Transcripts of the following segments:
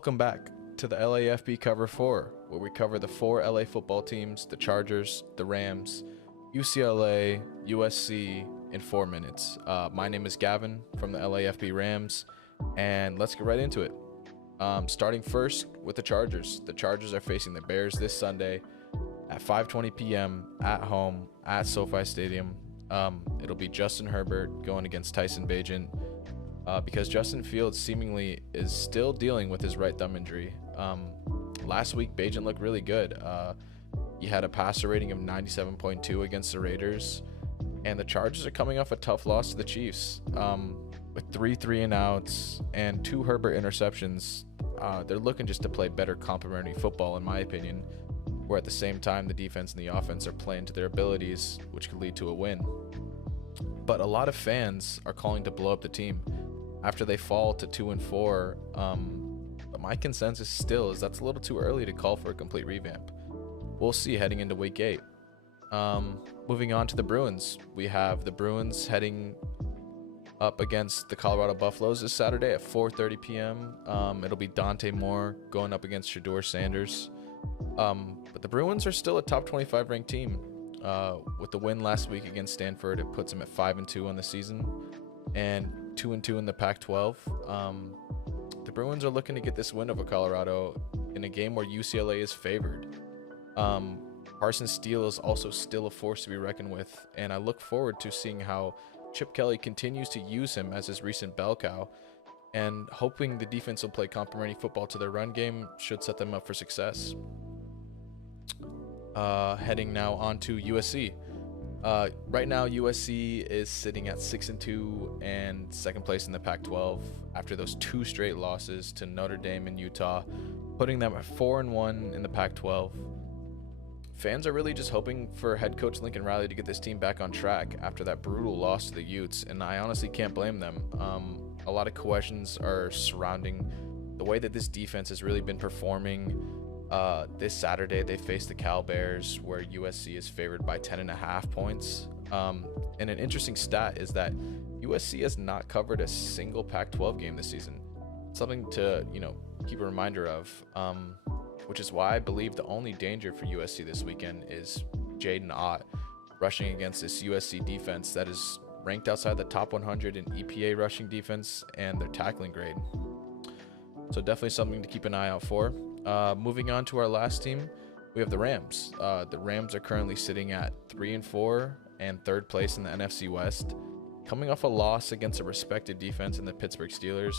Welcome back to the LAFB Cover 4, where we cover the 4 LA football teams, the Chargers, the Rams, UCLA, USC, in 4 minutes. My name is Gavin from the LAFB Rams, and let's get right into it. Starting first with the Chargers. The Chargers are facing the Bears this Sunday at 5:20 p.m. at home at SoFi Stadium. It'll be Justin Herbert going against Tyson Bagent. Because Justin Fields seemingly is still dealing with his right thumb injury. Last week, Bagent looked really good. He had a passer rating of 97.2 against the Raiders, and the Chargers are coming off a tough loss to the Chiefs. With 3 3-and-outs and 2 Herbert interceptions, they're looking just to play better complementary football, in my opinion, where at the same time the defense and the offense are playing to their abilities, which could lead to a win. But a lot of fans are calling to blow up the team after they fall to 2-4. But my consensus still is that's a little too early to call for a complete revamp. We'll see heading into week 8. Moving on to the Bruins. We have the Bruins heading up against the Colorado Buffaloes this Saturday at 4:30 p.m. It'll be Dante Moore going up against Shedeur Sanders. But the Bruins are still a top 25 ranked team. With the win last week against Stanford, it puts them at 5-2 on the season and 2-2 in the Pac-12. The Bruins are looking to get this win over Colorado in a game where UCLA is favored. Carson Steele is also still a force to be reckoned with, and I look forward to seeing how Chip Kelly continues to use him as his recent bell cow, and hoping the defense will play complementary football to their run game should set them up for success. Heading now on to USC. Right now, USC is sitting at 6-2 and second place in the Pac-12 after those 2 straight losses to Notre Dame and Utah, putting them at 4-1 in the Pac-12. Fans are really just hoping for head coach Lincoln Riley to get this team back on track after that brutal loss to the Utes, and I honestly can't blame them. A lot of questions are surrounding the way that this defense has really been performing. This Saturday, they face the Cal Bears, where USC is favored by 10.5 points. And an interesting stat is that USC has not covered a single Pac-12 game this season. Something to, keep a reminder of, which is why I believe the only danger for USC this weekend is Jaden Ott rushing against this USC defense that is ranked outside the top 100 in EPA rushing defense and their tackling grade. So definitely something to keep an eye out for. Moving on to our last team, we have the Rams. The Rams are currently sitting at 3-4 and third place in the NFC West, coming off a loss against a respected defense in the Pittsburgh Steelers.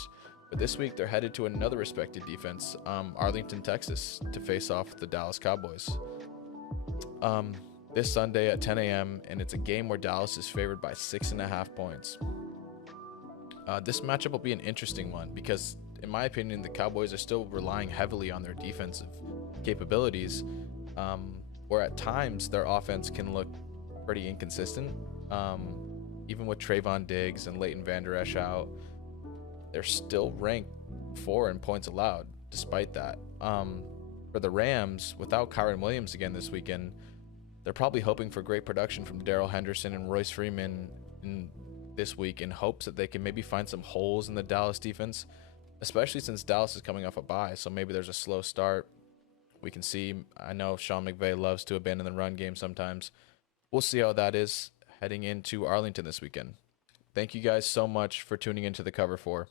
But this week, they're headed to another respected defense, Arlington, Texas, to face off the Dallas Cowboys. This Sunday at 10 a.m., and it's a game where Dallas is favored by 6.5 points. This matchup will be an interesting one because, in my opinion, the Cowboys are still relying heavily on their defensive capabilities, where at times their offense can look pretty inconsistent. Even with Trayvon Diggs and Leighton Vander Esch out, they're still ranked 4 in points allowed despite that. For the Rams, without Kyren Williams again this weekend, they're probably hoping for great production from Darrell Henderson and Royce Freeman this week in hopes that they can maybe find some holes in the Dallas defense, especially since Dallas is coming off a bye, so maybe there's a slow start. We can see, I know Sean McVay loves to abandon the run game sometimes. We'll see how that is heading into Arlington this weekend. Thank you guys so much for tuning into the Cover 4.